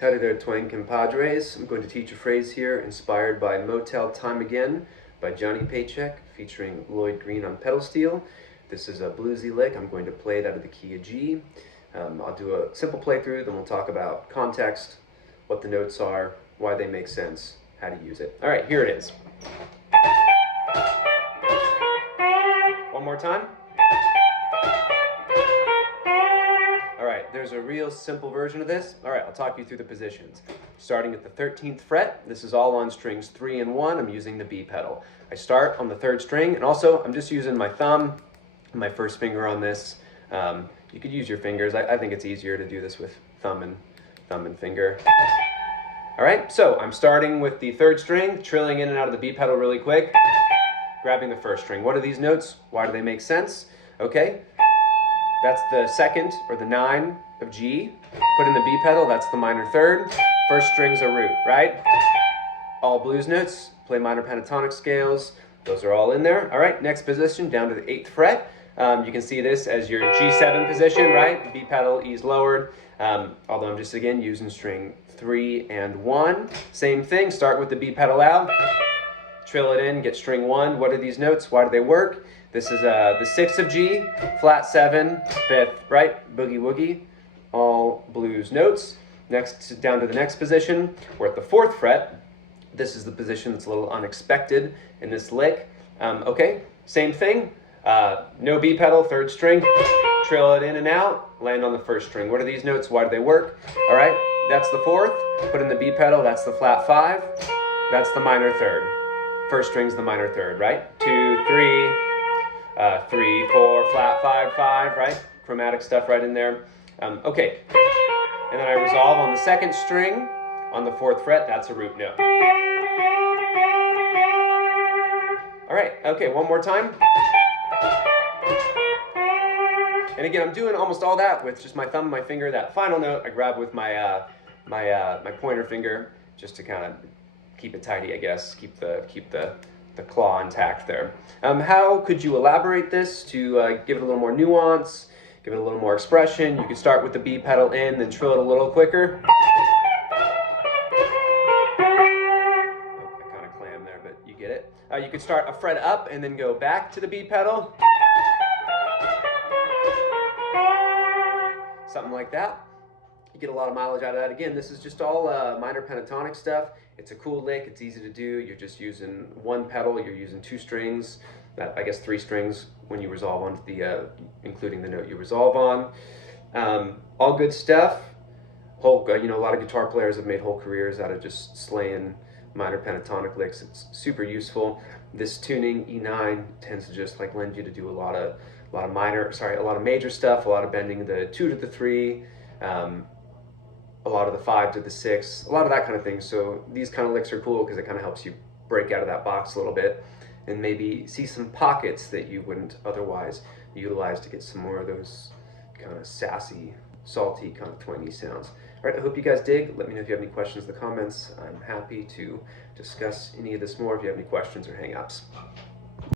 Howdy there, twang compadres. I'm going to teach a phrase here inspired by Motel Time Again by Johnny Paycheck, featuring Lloyd on pedal steel. This is a bluesy lick. I'm going to play it out of the key of G. I'll do a simple playthrough, then we'll talk about context, what the notes are, why they make sense, how to use it. All right, here it is. One more time. All right, there's a real simple version of this. All right, I'll talk you through the positions. Starting at the 13th fret, this is all on strings 3 and 1. I'm using the B pedal. I start on the 3rd string, and also I'm just using my thumb and my first finger on this. You could use your fingers. I think it's easier to do this with thumb and finger. All right, so I'm starting with the 3rd string, trilling in and out of the B pedal really quick, grabbing the 1st string. What are these notes? Why do they make sense? Okay. That's the 2nd, or the 9 of G. Put in the B pedal, that's the minor 3rd. 1st string's a root, right? All blues notes, play minor pentatonic scales. Those are all in there. All right, next position, down to the 8th fret. You can see this as your G7 position, right? The B pedal, E's lowered. Although I'm just, again, using string 3 and 1. Same thing, start with the B pedal out. Trill it in, get string 1. What are these notes? Why do they work? This is the 6th of G, flat 7, 5th, right? Boogie woogie, all blues notes. Next, down to the next position. We're at the 4th fret. This is the position that's a little unexpected in this lick. Okay, same thing. No B pedal, 3rd string. Trill it in and out, land on the 1st string. What are these notes? Why do they work? All right, that's the 4th. Put in the B pedal, that's the flat 5. That's the minor 3rd. 1st string's the minor 3rd, right? 2, 3, 3, 4, flat 5, 5, right? Chromatic stuff right in there. Okay, and then I resolve on the 2nd string on the 4th fret. That's a root note. All right, okay, one more time. And again, I'm doing almost all that with just my thumb and my finger. That final note I grab with my my pointer finger just to kind of keep it tidy, I guess. Keep the claw intact there. How could you elaborate this to give it a little more nuance, give it a little more expression? You could start with the B pedal in, then trill it a little quicker. Oh, I kind of clammed there, but you get it. You could start a fret up and then go back to the B pedal. Something like that. You get a lot of mileage out of that. Again, this is just all minor pentatonic stuff. It's a cool lick. It's easy to do. You're just using one pedal. You're using 2 strings. I guess 3 strings when you resolve onto the, including the note you resolve on. All good stuff. A lot of guitar players have made whole careers out of just slaying minor pentatonic licks. It's super useful. This tuning E9 tends to just like lend you to do a lot of major stuff, a lot of bending the 2 to the 3. A lot of the 5 to the 6, a lot of that kind of thing. So these kind of licks are cool because it kind of helps you break out of that box a little bit and maybe see some pockets that you wouldn't otherwise utilize to get some more of those kind of sassy, salty, kind of twangy sounds. All right, I hope you guys dig. Let me know if you have any questions in the comments. I'm happy to discuss any of this more if you have any questions or hang-ups.